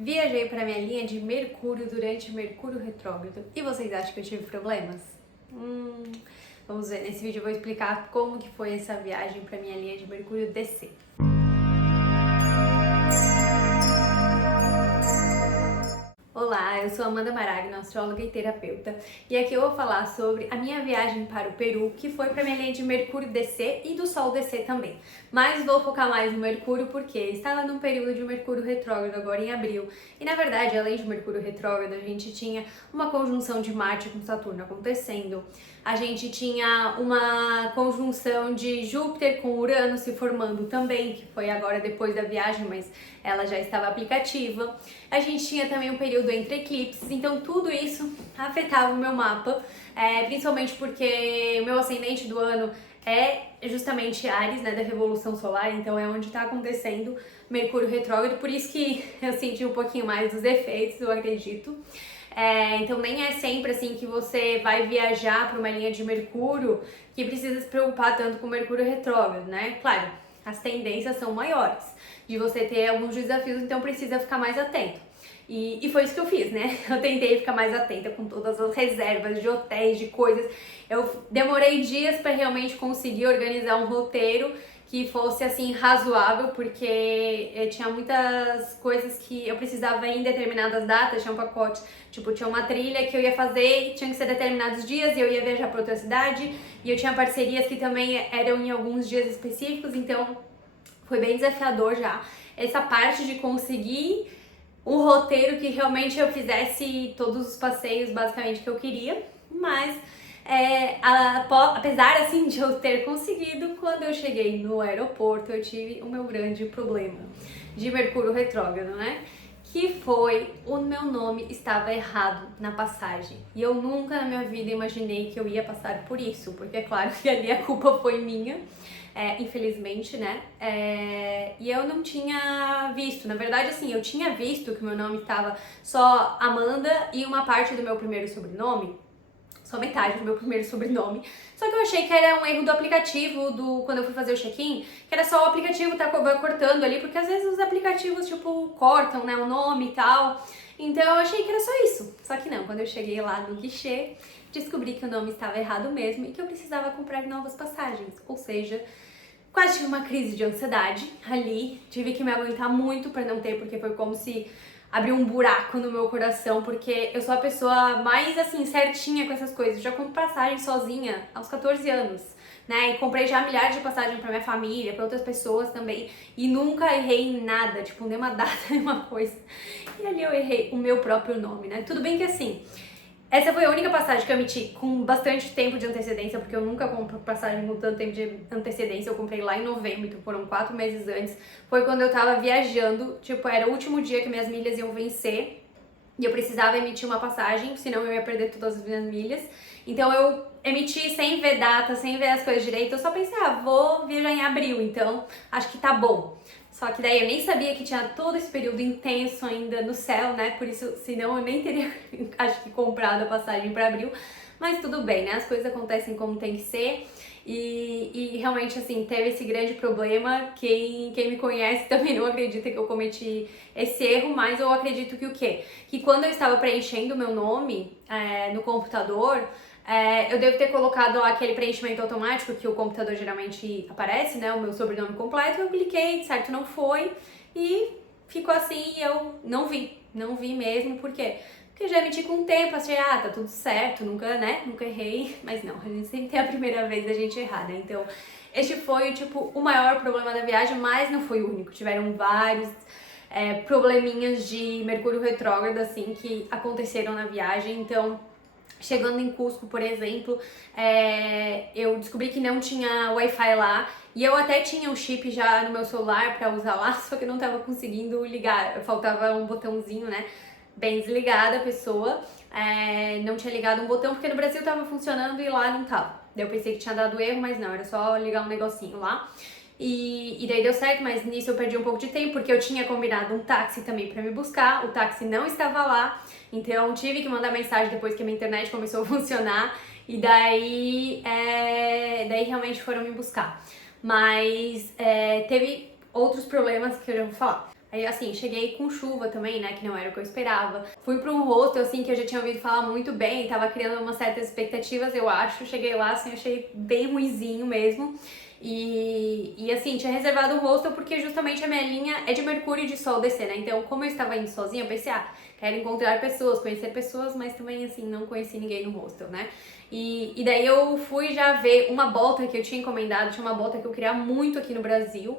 Viajei para minha linha de Mercúrio durante Mercúrio retrógrado. E vocês acham que eu tive problemas? Vamos ver, nesse vídeo eu vou explicar como que foi essa viagem para minha linha de Mercúrio descer. Olá, eu sou Amanda Maragno, astróloga e terapeuta, e aqui eu vou falar sobre a minha viagem para o Peru, que foi para minha linha de Mercúrio descer e do Sol descer também. Mas vou focar mais no Mercúrio porque estava num período de Mercúrio retrógrado agora em abril, e na verdade, além de Mercúrio retrógrado, a gente tinha uma conjunção de Marte com Saturno acontecendo, a gente tinha uma conjunção de Júpiter com Urano se formando também, que foi agora depois da viagem, mas ela já estava aplicativa. A gente tinha também um período entre eclipses, então tudo isso afetava o meu mapa, principalmente porque o meu ascendente do ano é justamente Áries, né, da Revolução Solar, então é onde está acontecendo Mercúrio retrógrado, por isso que eu senti um pouquinho mais dos efeitos, eu acredito. Então nem é sempre assim que você vai viajar para uma linha de Mercúrio que precisa se preocupar tanto com Mercúrio retrógrado, né? Claro, as tendências são maiores de você ter alguns desafios, então precisa ficar mais atento. E foi isso que eu fiz, né? Eu tentei ficar mais atenta com todas as reservas de hotéis, de coisas. Eu demorei dias para realmente conseguir organizar um roteiro que fosse assim razoável, porque tinha muitas coisas que eu precisava ir em determinadas datas, tinha um pacote, tipo, tinha uma trilha que eu ia fazer e tinha que ser determinados dias e eu ia viajar para outra cidade, e eu tinha parcerias que também eram em alguns dias específicos, então foi bem desafiador já essa parte de conseguir um roteiro que realmente eu fizesse todos os passeios basicamente que eu queria, mas apesar assim de eu ter conseguido, quando eu cheguei no aeroporto eu tive o meu grande problema de Mercúrio retrógrado, né? Que foi o meu nome estava errado na passagem. E eu nunca na minha vida imaginei que eu ia passar por isso, porque é claro que ali a culpa foi minha, infelizmente, né? E eu não tinha visto, na verdade assim, eu tinha visto que o meu nome estava só Amanda e uma parte do meu primeiro sobrenome, só metade do meu primeiro sobrenome. Só que eu achei que era um erro do aplicativo, quando eu fui fazer o check-in, que era só o aplicativo vai cortando ali, porque às vezes os aplicativos, tipo, cortam, né, o nome e tal. Então eu achei que era só isso. Só que não, quando eu cheguei lá no guichê, descobri que o nome estava errado mesmo e que eu precisava comprar novas passagens. Ou seja, quase tive uma crise de ansiedade ali, tive que me aguentar muito pra não ter, porque foi como se abriu um buraco no meu coração, porque eu sou a pessoa mais, assim, certinha com essas coisas. Eu já compro passagem sozinha aos 14 anos, né? E comprei já milhares de passagens pra minha família, pra outras pessoas também, e nunca errei em nada, tipo, nenhuma data, nenhuma coisa. E ali eu errei o meu próprio nome, né? Tudo bem que assim, essa foi a única passagem que eu emiti com bastante tempo de antecedência, porque eu nunca compro passagem com tanto tempo de antecedência. Eu comprei lá em novembro, então foram 4 meses antes. Foi quando eu tava viajando, tipo, era o último dia que minhas milhas iam vencer e eu precisava emitir uma passagem, senão eu ia perder todas as minhas milhas. Então eu emiti sem ver data, sem ver as coisas direito. Eu só pensei, vou viajar em abril, então acho que tá bom. Só que daí eu nem sabia que tinha todo esse período intenso ainda no céu, né? Por isso, senão eu nem teria, acho que, comprado a passagem para abril. Mas tudo bem, né? As coisas acontecem como tem que ser. E realmente, assim, teve esse grande problema. Quem me conhece também não acredita que eu cometi esse erro, mas eu acredito que o quê? Que quando eu estava preenchendo o meu nome no computador, eu devo ter colocado aquele preenchimento automático que o computador geralmente aparece, né, o meu sobrenome completo, eu cliquei, certo, não foi, e ficou assim e eu não vi mesmo, por quê? Porque já emiti com o tempo, achei, tá tudo certo, nunca errei, mas não, a gente sempre tem a primeira vez da gente errar, né, então este foi, tipo, o maior problema da viagem, mas não foi o único, tiveram vários probleminhas de Mercúrio retrógrado, assim, que aconteceram na viagem, então chegando em Cusco, por exemplo, eu descobri que não tinha Wi-Fi lá e eu até tinha um chip já no meu celular pra usar lá, só que eu não tava conseguindo ligar, faltava um botãozinho, né, bem desligada a pessoa, não tinha ligado um botão porque no Brasil tava funcionando e lá não tava. Daí eu pensei que tinha dado erro, mas não, era só ligar um negocinho lá. E daí deu certo, mas nisso eu perdi um pouco de tempo, porque eu tinha combinado um táxi também pra me buscar, o táxi não estava lá, então tive que mandar mensagem depois que a minha internet começou a funcionar, e daí realmente foram me buscar. Mas teve outros problemas que eu já vou falar. Aí, assim, cheguei com chuva também, né, que não era o que eu esperava. Fui pra um hostel, assim, que eu já tinha ouvido falar muito bem, tava criando umas certas expectativas, eu acho. Cheguei lá, assim, achei bem ruinzinho mesmo. E assim, tinha reservado o hostel porque justamente a minha linha é de Mercúrio e de Sol descer, né? Então, como eu estava indo sozinha, eu pensei, quero encontrar pessoas, conhecer pessoas, mas também, assim, não conheci ninguém no hostel, né? E daí eu fui já ver uma bota que eu tinha encomendado, tinha uma bota que eu queria muito aqui no Brasil,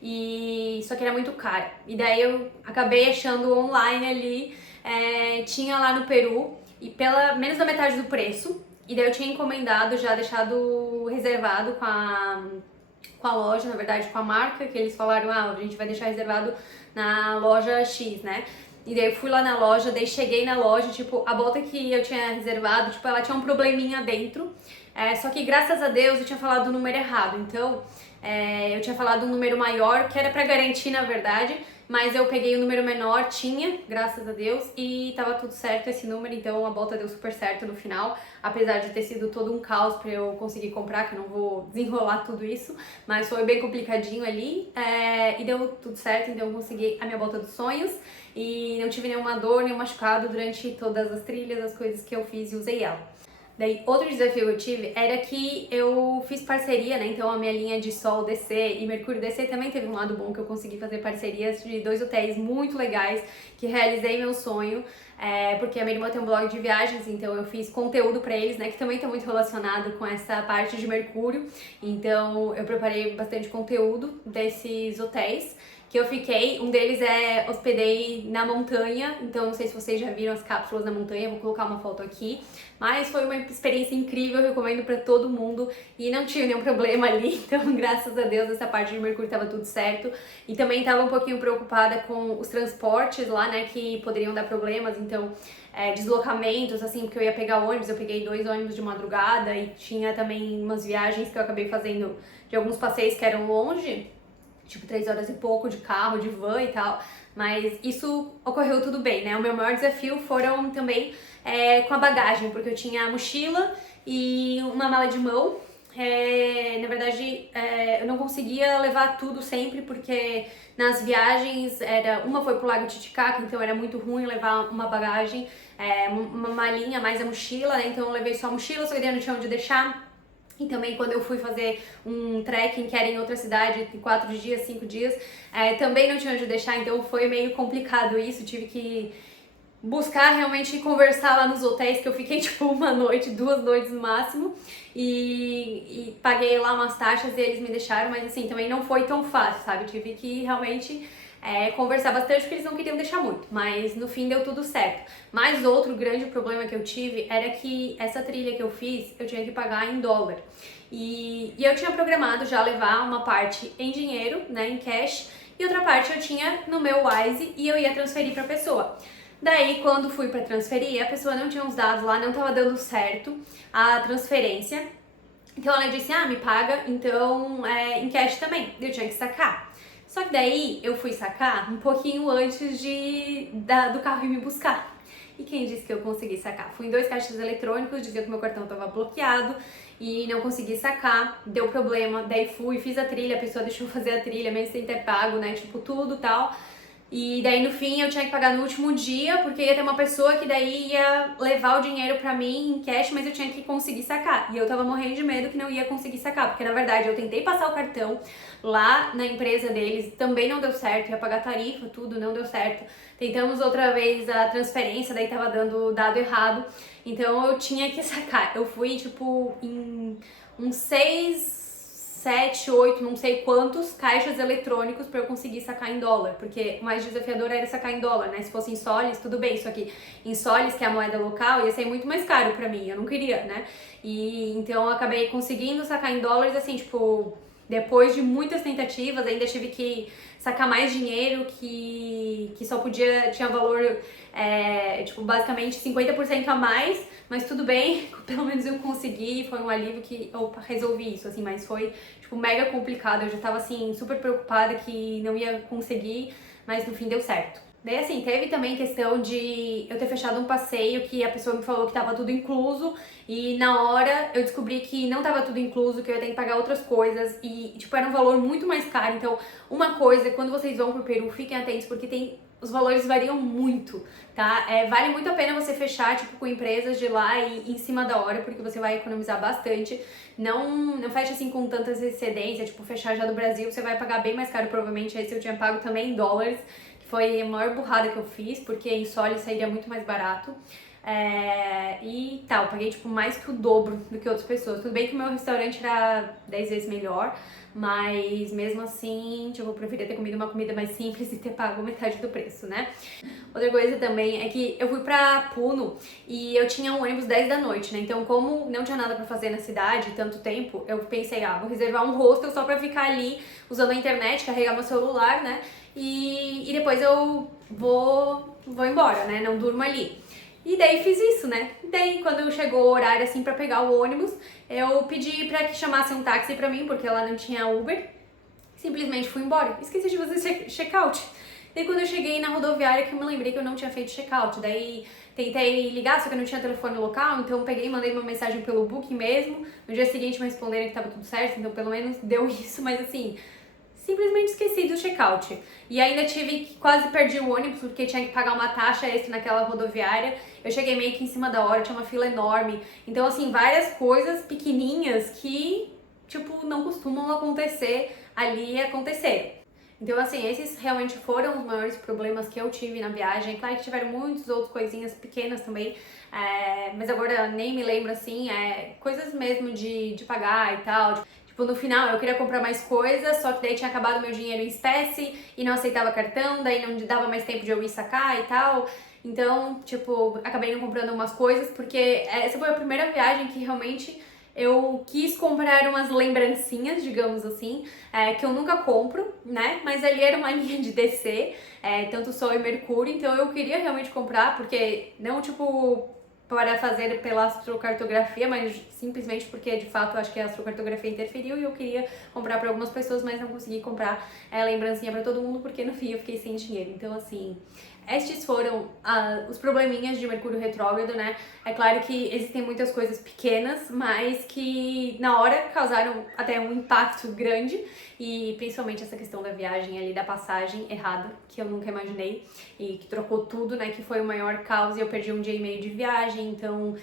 e só que era muito cara. E daí eu acabei achando online ali, tinha lá no Peru, e pela menos da metade do preço. E daí eu tinha encomendado, já deixado reservado com a loja, na verdade com a marca, que eles falaram, a gente vai deixar reservado na loja X, né? E daí eu fui lá na loja, daí cheguei na loja, tipo, a bota que eu tinha reservado, tipo, ela tinha um probleminha dentro. Só que graças a Deus eu tinha falado o número errado, então eu tinha falado um número maior, que era pra garantir na verdade, mas eu peguei o número menor, tinha, graças a Deus, e tava tudo certo esse número, então a bota deu super certo no final, apesar de ter sido todo um caos pra eu conseguir comprar, que eu não vou desenrolar tudo isso, mas foi bem complicadinho ali, e deu tudo certo, então eu consegui a minha bota dos sonhos, e não tive nenhuma dor, nenhum machucado durante todas as trilhas, as coisas que eu fiz e usei ela. Daí, outro desafio que eu tive era que eu fiz parceria, né? Então, a minha linha de Sol DC e Mercúrio DC também teve um lado bom, que eu consegui fazer parcerias de 2 hotéis muito legais, que realizei meu sonho, porque a minha irmã tem um blog de viagens, então eu fiz conteúdo pra eles, né? Que também tá muito relacionado com essa parte de Mercúrio. Então, eu preparei bastante conteúdo desses hotéis que eu fiquei. Um deles hospedei na montanha, então não sei se vocês já viram as cápsulas na montanha, vou colocar uma foto aqui, mas foi uma experiência incrível, eu recomendo pra todo mundo e não tive nenhum problema ali, então graças a Deus essa parte de Mercúrio tava tudo certo. E também tava um pouquinho preocupada com os transportes lá, né, que poderiam dar problemas, então deslocamentos, assim, porque eu ia pegar ônibus, eu peguei 2 ônibus de madrugada e tinha também umas viagens que eu acabei fazendo de alguns passeios que eram longe, tipo 3 horas e pouco de carro, de van e tal, mas isso ocorreu tudo bem, né? O meu maior desafio foram também com a bagagem, porque eu tinha a mochila e uma mala de mão. Na verdade, eu não conseguia levar tudo sempre, porque nas viagens, uma foi pro Lago Titicaca, então era muito ruim levar uma bagagem, uma malinha mais a mochila, né? Então eu levei só a mochila, só que daí eu não tinha onde deixar. E também quando eu fui fazer um trekking que era em outra cidade, 4 dias, 5 dias, também não tinha onde deixar, então foi meio complicado isso, tive que buscar realmente conversar lá nos hotéis, que eu fiquei tipo 1 noite, 2 noites no máximo, e paguei lá umas taxas e eles me deixaram, mas assim, também não foi tão fácil, sabe? Tive que realmente conversar bastante porque eles não queriam deixar muito, mas no fim deu tudo certo. Mas outro grande problema que eu tive era que essa trilha que eu fiz, eu tinha que pagar em dólar. E eu tinha programado já levar uma parte em dinheiro, né, em cash, e outra parte eu tinha no meu Wise e eu ia transferir pra pessoa. Daí, quando fui pra transferir, a pessoa não tinha os dados lá, não tava dando certo a transferência. Então ela disse, me paga, então em cash também. Eu tinha que sacar. Só que daí eu fui sacar um pouquinho antes do carro ir me buscar. E quem disse que eu consegui sacar? Fui em 2 caixas eletrônicos, dizia que meu cartão estava bloqueado e não consegui sacar, deu problema. Daí fiz a trilha, a pessoa deixou eu fazer a trilha, mesmo sem ter pago, né? Tipo, tudo tal. E daí no fim eu tinha que pagar no último dia, porque ia ter uma pessoa que daí ia levar o dinheiro pra mim em cash, mas eu tinha que conseguir sacar. E eu tava morrendo de medo que não ia conseguir sacar, porque na verdade eu tentei passar o cartão lá na empresa deles, também não deu certo, ia pagar tarifa, tudo, não deu certo. Tentamos outra vez a transferência, daí tava dando dado errado, então eu tinha que sacar. Eu fui tipo em uns 6, 7, 8, não sei quantos caixas eletrônicos para eu conseguir sacar em dólar, porque o mais desafiador era sacar em dólar, né? Se fosse em soles, tudo bem, só que em soles, que é a moeda local, ia ser muito mais caro para mim, eu não queria, né? E então eu acabei conseguindo sacar em dólares, assim, tipo, depois de muitas tentativas, ainda tive que sacar mais dinheiro, que só tinha valor, tipo, basicamente 50% a mais, mas tudo bem, pelo menos eu consegui, foi um alívio que eu resolvi isso, assim, mas foi, tipo, mega complicado, eu já tava, assim, super preocupada que não ia conseguir, mas no fim deu certo. Daí assim, teve também questão de eu ter fechado um passeio que a pessoa me falou que tava tudo incluso e na hora eu descobri que não tava tudo incluso, que eu ia ter que pagar outras coisas e, tipo, era um valor muito mais caro. Então, uma coisa, quando vocês vão pro Peru, fiquem atentos porque os valores variam muito, tá? Vale muito a pena você fechar, tipo, com empresas de lá e em cima da hora, porque você vai economizar bastante. Não feche assim com tantas excedências, tipo, fechar já do Brasil, você vai pagar bem mais caro, provavelmente. Esse eu tinha pago também em dólares. Foi a maior burrada que eu fiz, porque em Soli sairia muito mais barato. E tal, paguei tipo mais que o dobro do que outras pessoas. Tudo bem que o meu restaurante era 10 vezes melhor, mas mesmo assim, tipo, eu preferia ter comido uma comida mais simples e ter pago metade do preço, né? Outra coisa também é que eu fui pra Puno e eu tinha um ônibus 10 da noite, né? Então, como não tinha nada pra fazer na cidade tanto tempo, eu pensei, vou reservar um hostel só pra ficar ali usando a internet, carregar meu celular, né? E depois eu vou embora, né? Não durmo ali. E daí fiz isso, né? E daí, quando chegou o horário, assim, pra pegar o ônibus, eu pedi pra que chamasse um táxi pra mim, porque ela não tinha Uber. Simplesmente fui embora. Esqueci de fazer check-out. Daí, quando eu cheguei na rodoviária, que eu me lembrei que eu não tinha feito check-out. Daí, tentei ligar, só que eu não tinha telefone local, então eu peguei e mandei uma mensagem pelo Booking mesmo. No dia seguinte, me responderam que tava tudo certo, então pelo menos deu isso, mas assim... simplesmente esqueci do check-out. E ainda quase perdi o ônibus porque tinha que pagar uma taxa extra naquela rodoviária. Eu cheguei meio que em cima da hora, tinha uma fila enorme. Então, assim, várias coisas pequenininhas que, tipo, não costumam acontecer ali aconteceram. Então, assim, esses realmente foram os maiores problemas que eu tive na viagem. Claro que tiveram muitas outras coisinhas pequenas também, mas agora nem me lembro, assim, coisas mesmo de pagar e tal. Tipo, no final eu queria comprar mais coisas, só que daí tinha acabado meu dinheiro em espécie e não aceitava cartão, daí não dava mais tempo de eu ir sacar e tal. Então, tipo, acabei não comprando umas coisas, porque essa foi a primeira viagem que realmente eu quis comprar umas lembrancinhas, digamos assim, que eu nunca compro, né? Mas ali era uma linha de DC, tanto Sol e Mercúrio, então eu queria realmente comprar, porque não, tipo, para fazer pela astrocartografia, mas simplesmente porque de fato acho que a astrocartografia interferiu e eu queria comprar para algumas pessoas, mas não consegui comprar lembrancinha para todo mundo porque no fim eu fiquei sem dinheiro. Então, assim, estes foram os probleminhas de Mercúrio retrógrado, né? É claro que existem muitas coisas pequenas, mas que na hora causaram até um impacto grande, e principalmente essa questão da viagem ali, da passagem errada, que eu nunca imaginei, e que trocou tudo, né? Que foi o maior caos e eu perdi um dia e meio de viagem, então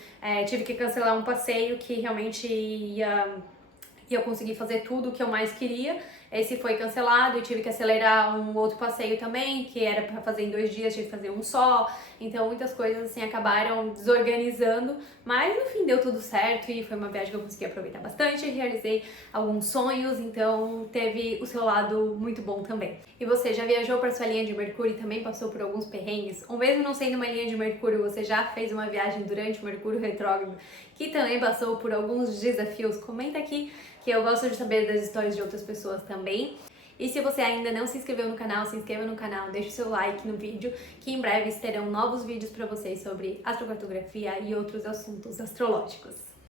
tive que cancelar um passeio que realmente ia conseguir fazer tudo o que eu mais queria. Esse foi cancelado e tive que acelerar um outro passeio também, que era para fazer em 2 dias, tive que fazer um só. Então muitas coisas assim acabaram desorganizando, mas no fim deu tudo certo e foi uma viagem que eu consegui aproveitar bastante, realizei alguns sonhos, então teve o seu lado muito bom também. E você já viajou para sua linha de Mercúrio e também passou por alguns perrengues? Ou mesmo não sendo uma linha de Mercúrio, você já fez uma viagem durante o Mercúrio retrógrado que também passou por alguns desafios? Comenta aqui, que eu gosto de saber das histórias de outras pessoas também. E se você ainda não se inscreveu no canal, se inscreva no canal, deixe o seu like no vídeo, que em breve terão novos vídeos para vocês sobre astrocartografia e outros assuntos astrológicos.